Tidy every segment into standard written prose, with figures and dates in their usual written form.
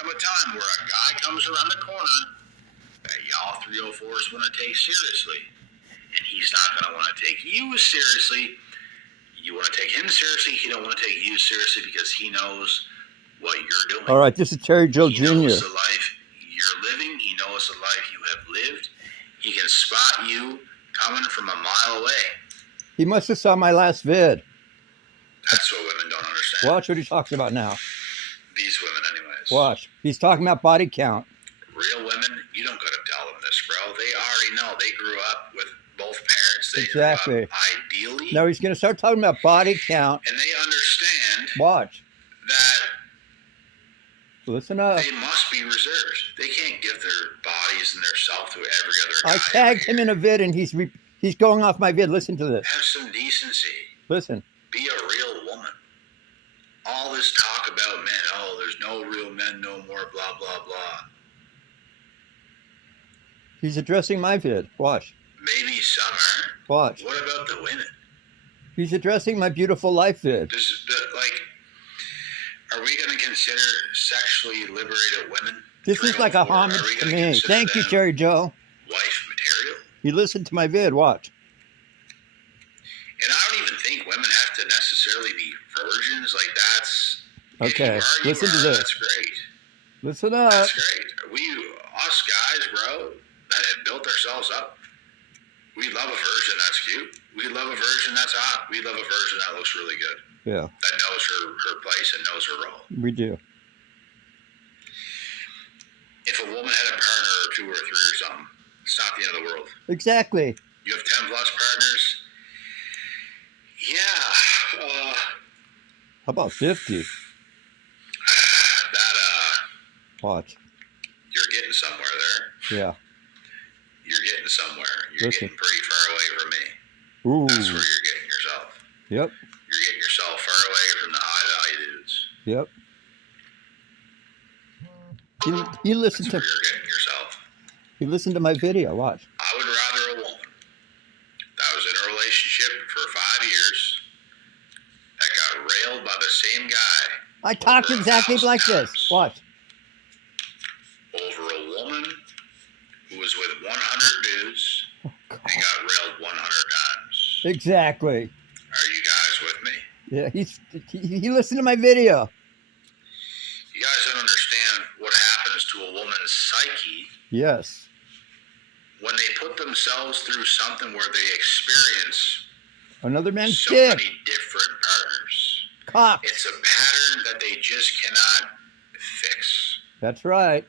come a time where a guy comes around the corner that y'all 304s want to take seriously. And he's not going to want to take you seriously. You want to take him seriously. He don't want to take you seriously because he knows what you're doing. All right, this is Terry Joe Jr. He knows the life you're living. He knows the life you have lived. He can spot you coming from a mile away. He must have saw my last vid. That's what women don't understand. Watch what he talks about now. These women anyways. Watch. He's talking about body count. Real women, you don't got to tell them this, bro. They already know. They grew up with both parents. They Exactly. grew up ideally. No, he's going to start talking about body count. And they understand Watch. that Listen up. they must be reserved. They can't give their bodies and their self to every other guy. I tagged him in a vid, and he's going off my vid. Listen to this. Have some decency. Listen. Be a real woman. All this talk about men, oh, there's no real men no more, blah, blah, blah. He's addressing my vid. Watch. Maybe some are. Watch. What about the women? He's addressing my beautiful life vid. Are we going to consider sexually liberated women? This is like a homage to me. Thank you, Terry Joe. Wife material? You listened to my vid. Watch. And I don't even think women have to necessarily be virgins. Like, that's... Okay, listen to this. That's great. Listen up. That's great. Us guys, bro, that have built ourselves up, we love a virgin that's cute. We love a virgin that's hot. We love a virgin that looks really good. Yeah. That knows her place and knows her role. We do. If a woman had a partner or two or three or something, it's not the end of the world. Exactly. You have 10 plus partners. Yeah. How about 50? Watch. You're getting somewhere there. Yeah. You're getting somewhere. You're getting pretty far away from me. Ooh. That's where you're getting yourself. Yep. You're getting yourself far away from the high value dudes. Yep. You listen That's to. Where you're getting yourself. You listen to my video. Watch. I would rather a woman that was in a relationship for 5 years that got railed by the same guy. I talked exactly like this. Watch. Over a woman who was with 100 dudes and got railed 100 times. Exactly. Are you guys with me? Yeah, he listened to my video. You guys don't understand what happens to a woman's psyche. Yes. When they put themselves through something where they experience another man's so dick. Many different partners. Cock. It's a pattern that they just cannot fix. That's right.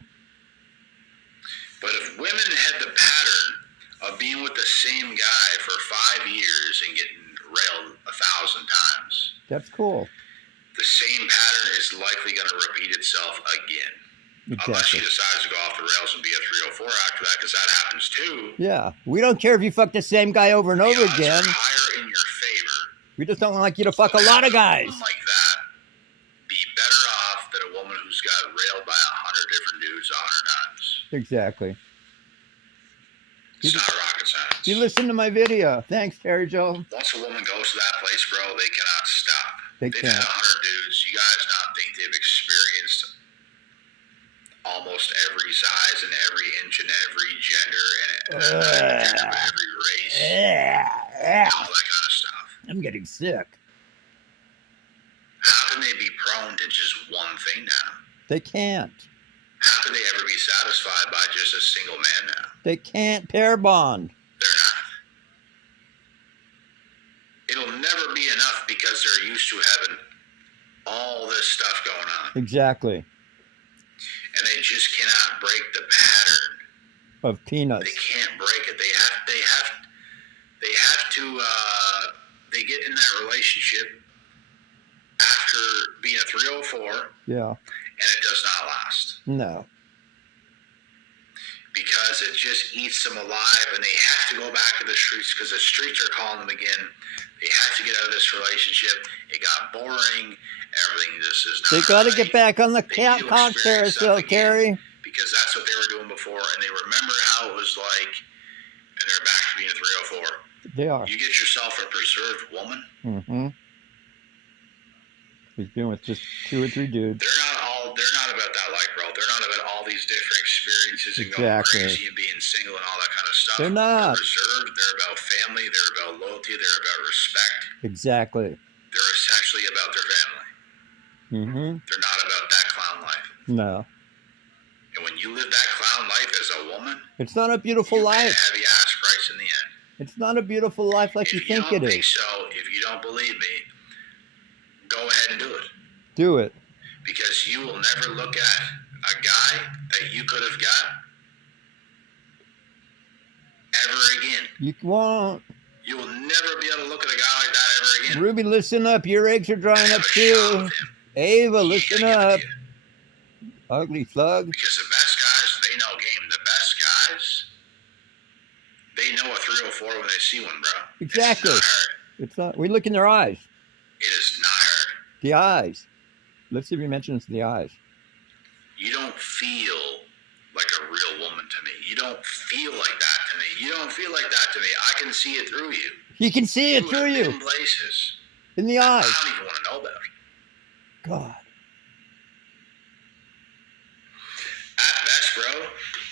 But if women had the pattern of being with the same guy for 5 years and getting railed 1,000 times, that's cool. The same pattern is likely going to repeat itself again. Exactly. Unless she decides to go off the rails and be a 304 after that, because that happens too. Yeah. We don't care if you fuck the same guy over and over again. Odds are higher in your favor. We just don't like you to fuck a lot of guys. Like that, be better off than a woman who's got railed by 100 different dudes 100 times. Exactly. It's not rocket science. You listen to my video. Thanks, Terry Joe. Once a woman goes to that place, bro, they cannot stop. They've had 100 dudes. You guys not think they've experienced almost every size and every inch and every gender and every race and all that kind of stuff. I'm getting sick. How can they be prone to just one thing now? They can't. How can they ever be satisfied by just a single man now? They can't pair bond. They're not. It'll never be enough because they're used to having all this stuff going on. Exactly. And they just cannot break the pattern of peanuts. They can't break it. They they get in that relationship after being a 304. Yeah. And it does not last. No. Because it just eats them alive, and they have to go back to the streets because the streets are calling them again. They have to get out of this relationship. It got boring. Everything just is not. They got to get back on the cock carousel, Terry. Because that's what they were doing before, and they remember how it was like, and they're back to being a 304. They are. You get yourself a preserved woman. Mm-hmm. He's been with just 2 or 3 dudes. They're not about that life, bro. They're not about all these different experiences and going crazy and being single and all that kind of stuff. They're not. They're reserved. They're about family. They're about loyalty. They're about respect. Exactly. They're essentially about their family. Mm-hmm. They're not about that clown life. No. And when you live that clown life as a woman, it's not a beautiful life. You pay a heavy ass price in the end. It's not a beautiful life like you think it is. If you don't believe me, go ahead and do it. Do it. Because you will never look at a guy that you could have got ever again. You won't. You will never be able to look at a guy like that ever again. Ruby, listen up. Your eggs are drying up too. Ava, listen up. Ugly slug. Because the best guys, they know game. The best guys, they know a 304 when they see one, bro. Exactly. It's not hard. It's not. We look in their eyes. It is not hard. The eyes. Let's see if he mentions the eyes. You don't feel like a real woman to me. You don't feel like that to me. You don't feel like that to me. I can see it through you. He can see it through you. In places. In the eyes. I don't even want to know about it. God. At best, bro.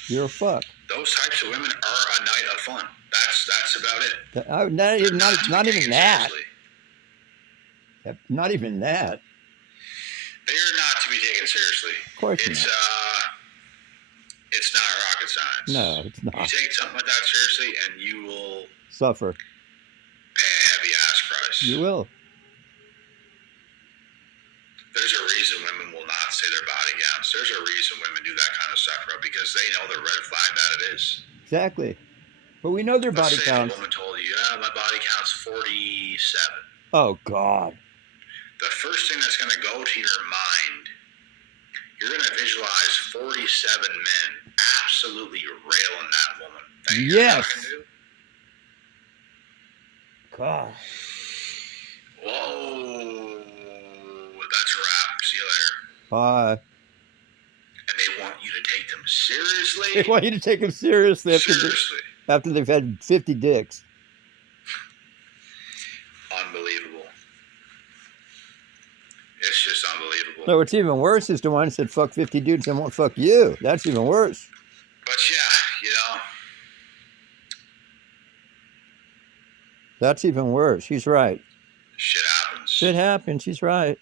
You're a fuck. Those types of women are a night of fun. That's about it. Not even that. Not even that. They're not to be taken seriously. Of course not. It's not rocket science. No, it's not. You take something like that seriously, and you will suffer. Pay a heavy ass price. You will. There's a reason women will not say their body counts. There's a reason women do that kind of stuff, bro, because they know the red flag that it is. Exactly. But we know their body counts. A woman told you, my body count's 47. Oh, God. The first thing that's going to go to your mind, you're going to visualize 47 men absolutely railing that woman that you're talking to. God. Whoa. That's a wrap. See you later. Bye. And they want you to take them seriously. They want you to take them seriously after they've had 50 dicks. Unbelievable. It's just unbelievable. No, what's even worse is the one who said fuck 50 dudes and won't fuck you. That's even worse. But yeah, That's even worse. He's right. Shit happens. Shit happens. He's right.